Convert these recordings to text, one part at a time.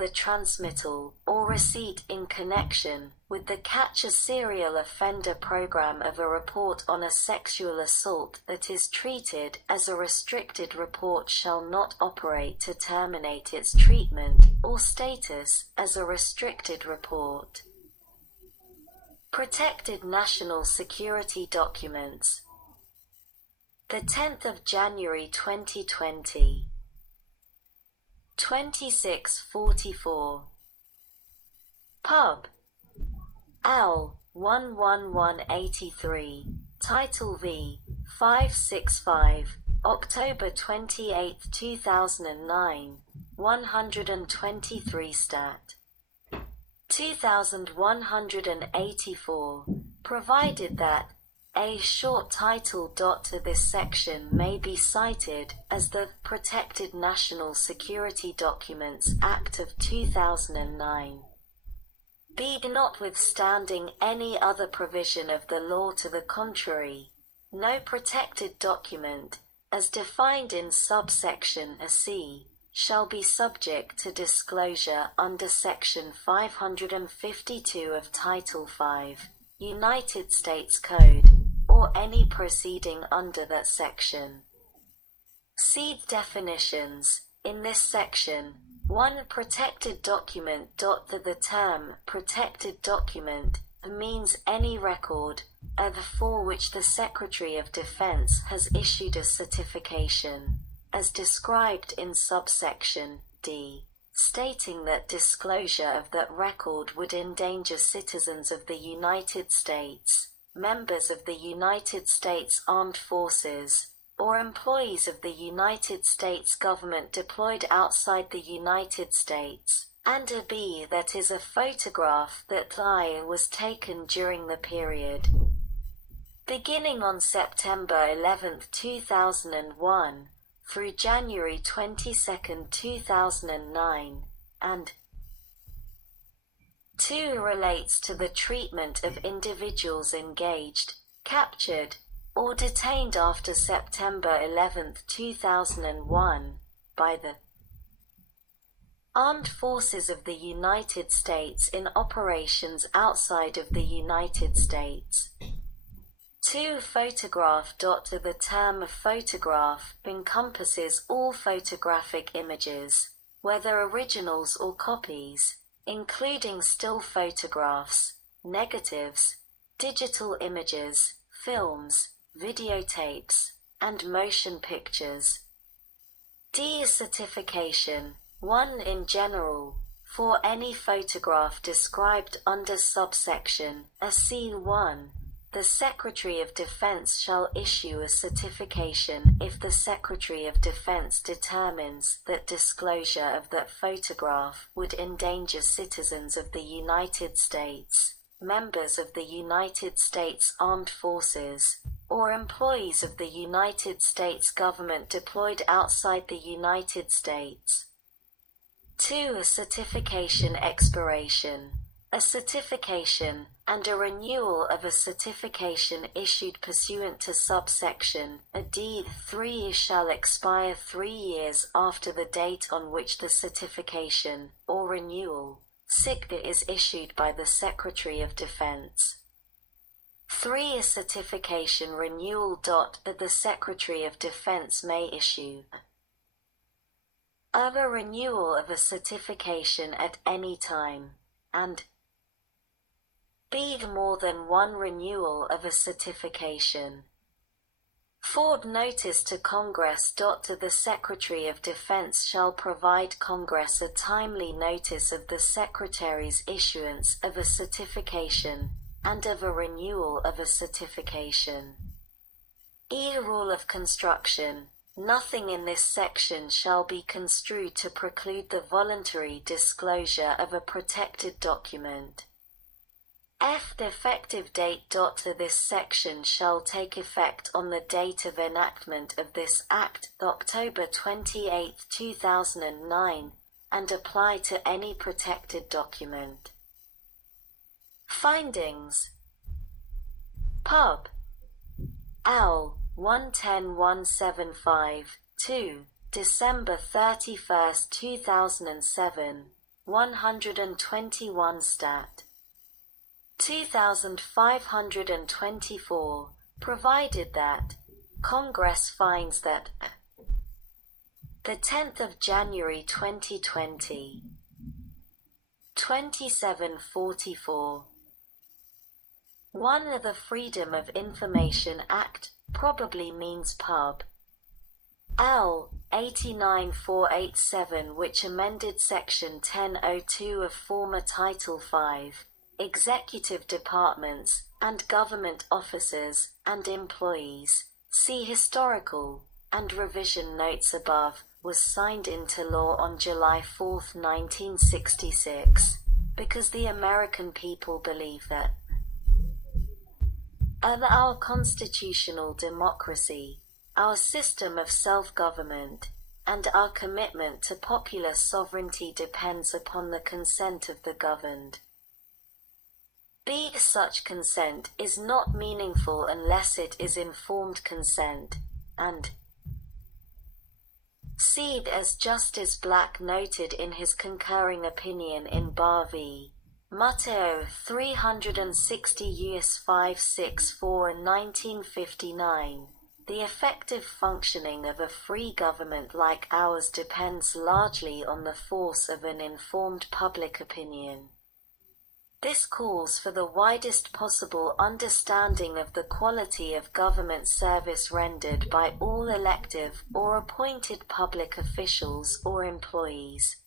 the transmittal or receipt in connection with the Catch a Serial Offender program of a report on a sexual assault that is treated as a restricted report shall not operate to terminate its treatment or status as a restricted report. Protected National Security Documents. The 10th of January 2020. 2644. Pub. Al. 11183. Title V. 565. October 28, 2009. 123 Stat. 2184. Provided that a short title. To this section may be cited as the Protected National Security Documents Act of 2009. B. Notwithstanding any other provision of the law to the contrary, no protected document, as defined in subsection C, shall be subject to disclosure under Section 552 of Title V, United States Code, or any proceeding under that section. See definitions. In this section, 1. Protected document. The term protected document means any record for which the Secretary of Defense has issued a certification, as described in subsection D, stating that disclosure of that record would endanger citizens of the United States, members of the United States Armed Forces, or employees of the United States government deployed outside the United States, and a B. that is a photograph that I was taken during the period beginning on September 11, 2001, through January 22, 2009, and 2. relates to the treatment of individuals engaged, captured, or detained after September 11, 2001, by the Armed Forces of the United States in operations outside of the United States. 2. Photograph. The term photograph encompasses all photographic images, whether originals or copies, including still photographs, negatives, digital images, films, videotapes, and motion pictures. D. Certification. 1. In general, for any photograph described under subsection C1, the Secretary of Defense shall issue a certification if the Secretary of Defense determines that disclosure of that photograph would endanger citizens of the United States, members of the United States Armed Forces, or employees of the United States government deployed outside the United States. 2. A certification expiration. A certification and a renewal of a certification issued pursuant to subsection D3 shall expire 3 years after the date on which the certification, or renewal, is issued by the Secretary of Defense. 3. A certification renewal. That the Secretary of Defense may issue a renewal of a certification at any time, and B. more than one renewal of a certification. 4. Notice to Congress. The Secretary of Defense shall provide Congress a timely notice of the Secretary's issuance of a certification and of a renewal of a certification. E. Rule of construction. Nothing in this section shall be construed to preclude the voluntary disclosure of a protected document. F. The effective date. This section shall take effect on the date of enactment of this Act, October 28, 2009, and apply to any protected document. Findings. Pub. Al. 110175, 2, December 31, 2007, 121 stat. 2524, provided that Congress finds that the 10th of January 2020. 2744. 1. The Freedom of Information Act probably means Pub. L. 89487, which amended Section 1002 of former Title V, Executive Departments, and Government Officers and Employees, see historical and revision notes above, was signed into law on July 4, 1966, because the American people believe that our constitutional democracy, our system of self-government, and our commitment to popular sovereignty depends upon the consent of the governed. B. Such consent is not meaningful unless it is informed consent, and C. As Justice Black noted in his concurring opinion in Barr v. Matteo 360 U.S. 564 1959, the effective functioning of a free government like ours depends largely on the force of an informed public opinion. This calls for the widest possible understanding of the quality of government service rendered by all elective or appointed public officials or employees.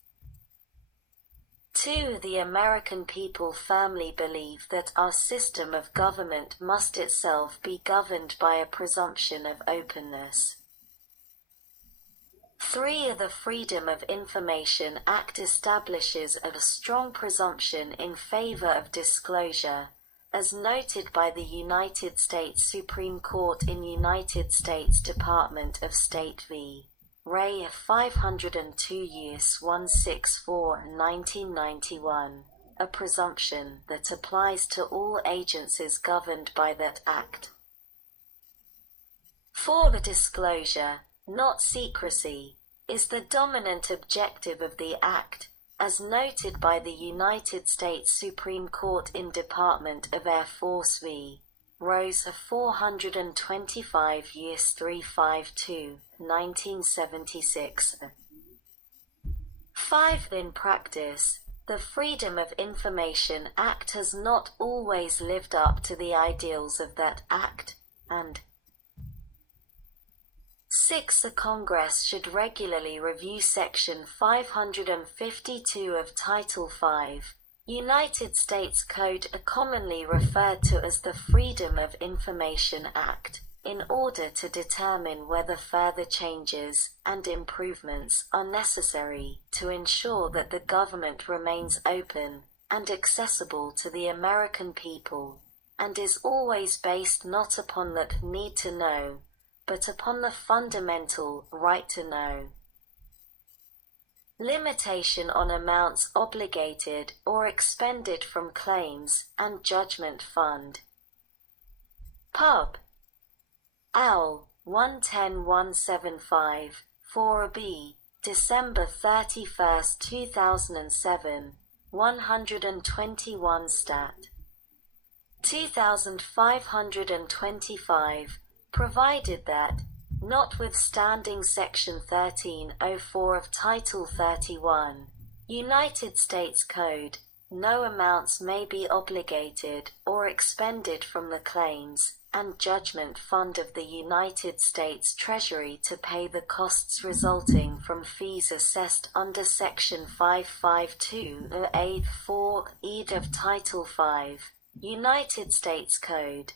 2. The American people firmly believe that our system of government must itself be governed by a presumption of openness. 3. The Freedom of Information Act establishes a strong presumption in favor of disclosure, as noted by the United States Supreme Court in United States Department of State v. Ray 502 U.S. 164 1991, a presumption that applies to all agencies governed by that act. 4. The disclosure, not secrecy, is the dominant objective of the Act, as noted by the United States Supreme Court in Department of Air Force v. Rose 425 U.S. 352, 1976. 5. In practice, the Freedom of Information Act has not always lived up to the ideals of that Act, and 6. The Congress should regularly review Section 552 of Title V, United States Code, commonly referred to as the Freedom of Information Act, in order to determine whether further changes and improvements are necessary to ensure that the government remains open and accessible to the American people, and is always based not upon the need to know, but upon the fundamental right to know. Limitation on amounts obligated or expended from claims and judgment fund. Pub. L. 110175, 4b, December 31, 2007, 121 stat. 2525, provided that, notwithstanding Section 1304 of Title 31, United States Code, no amounts may be obligated or expended from the claims and judgment fund of the United States Treasury to pay the costs resulting from fees assessed under Section 552(a)(4) of Title V, United States Code.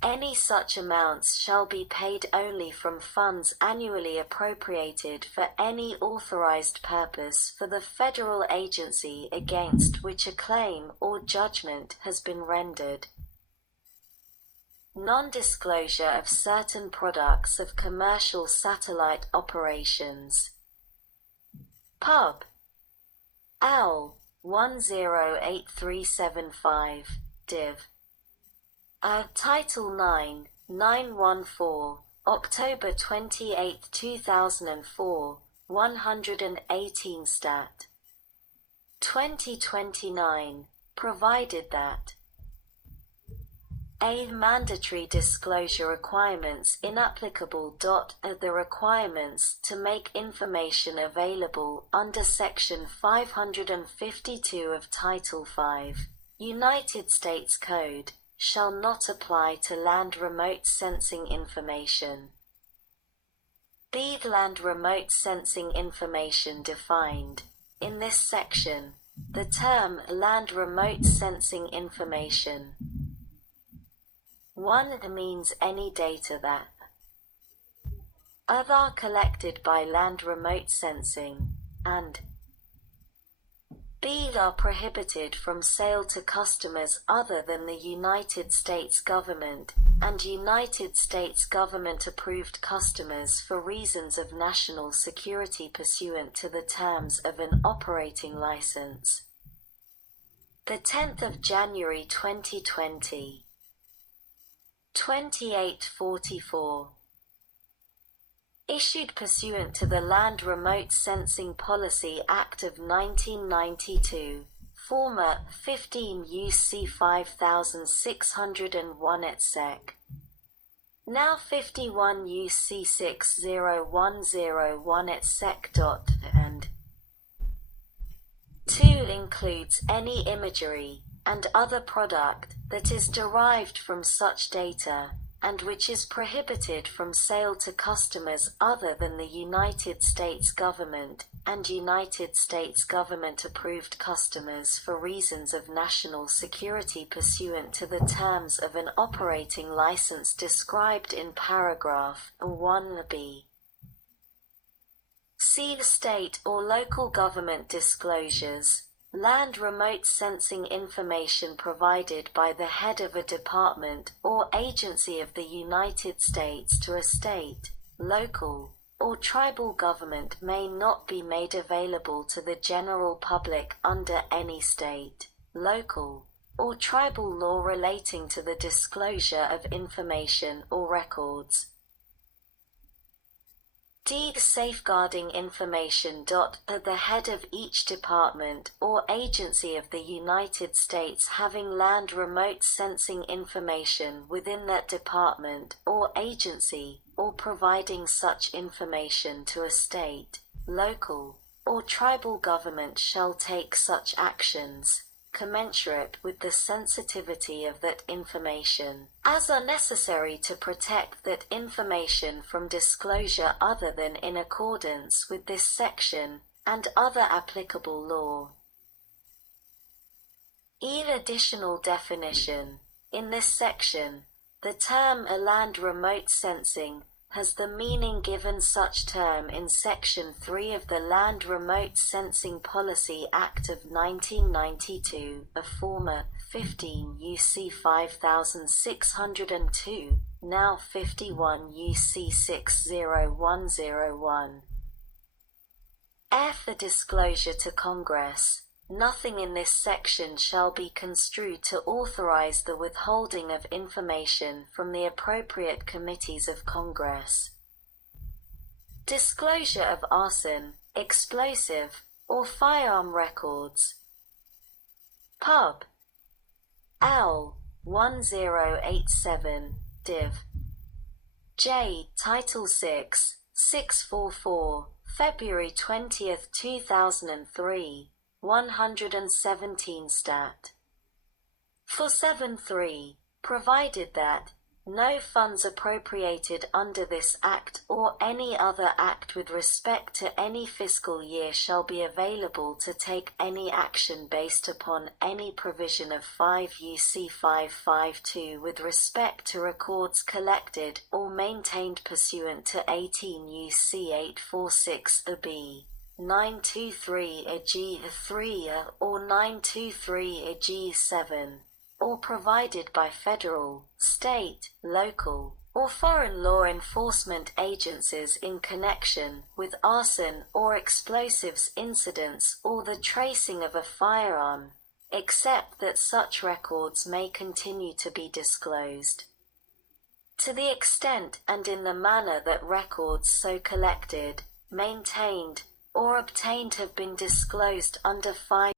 Any such amounts shall be paid only from funds annually appropriated for any authorized purpose for the federal agency against which a claim or judgment has been rendered. Non-disclosure of certain products of commercial satellite operations. Pub. L. 108375, Div. Title 9, 914, October 28, 2004, 118 stat. 2029, provided that a. Mandatory disclosure requirements inapplicable. The requirements to make information available under Section 552 of Title V, United States Code, shall not apply to land remote sensing information. B. Land remote sensing information defined in this section. The term land remote sensing information 1. Means any data that are collected by land remote sensing, and B. Are prohibited from sale to customers other than the United States government and United States government-approved customers for reasons of national security pursuant to the terms of an operating license. 10th January 2020. 2844. Issued pursuant to the Land Remote Sensing Policy Act of 1992, former 15 U.C. 5601 et sec. Now 51 U.C. 60101 et sec. And 2. Includes any imagery and other product that is derived from such data, and which is prohibited from sale to customers other than the United States government and United States government-approved customers for reasons of national security pursuant to the terms of an operating license described in paragraph 1b. See state or local government disclosures. Land remote sensing information provided by the head of a department or agency of the United States to a state, local, or tribal government may not be made available to the general public under any state, local, or tribal law relating to the disclosure of information or records. D. Safeguarding information. The head of each department or agency of the United States having land remote sensing information within that department or agency, or providing such information to a state, local, or tribal government shall take such actions, commensurate with the sensitivity of that information, as are necessary to protect that information from disclosure other than in accordance with this section, and other applicable law. Additional definition. In this section, the term land remote sensing has the meaning given such term in Section 3 of the Land Remote Sensing Policy Act of 1992, a former 15 U.C. 5602, now 51 U.C. 60101. F. The disclosure to Congress. Nothing in this section shall be construed to authorize the withholding of information from the appropriate committees of Congress. Disclosure of arson, explosive, or firearm records. Pub. L. 1087, Div. J. Title 6, 644, February 20, 2003. 117 Stat. 473, provided that no funds appropriated under this Act or any other Act with respect to any fiscal year shall be available to take any action based upon any provision of 5 U.C. 552 with respect to records collected or maintained pursuant to 18 U.C. 846 b. 923 AG 3 or 923 AG 7, or provided by federal, state, local, or foreign law enforcement agencies in connection with arson or explosives incidents or the tracing of a firearm, except that such records may continue to be disclosed. To the extent and in the manner that records so collected, maintained, or obtained have been disclosed under 5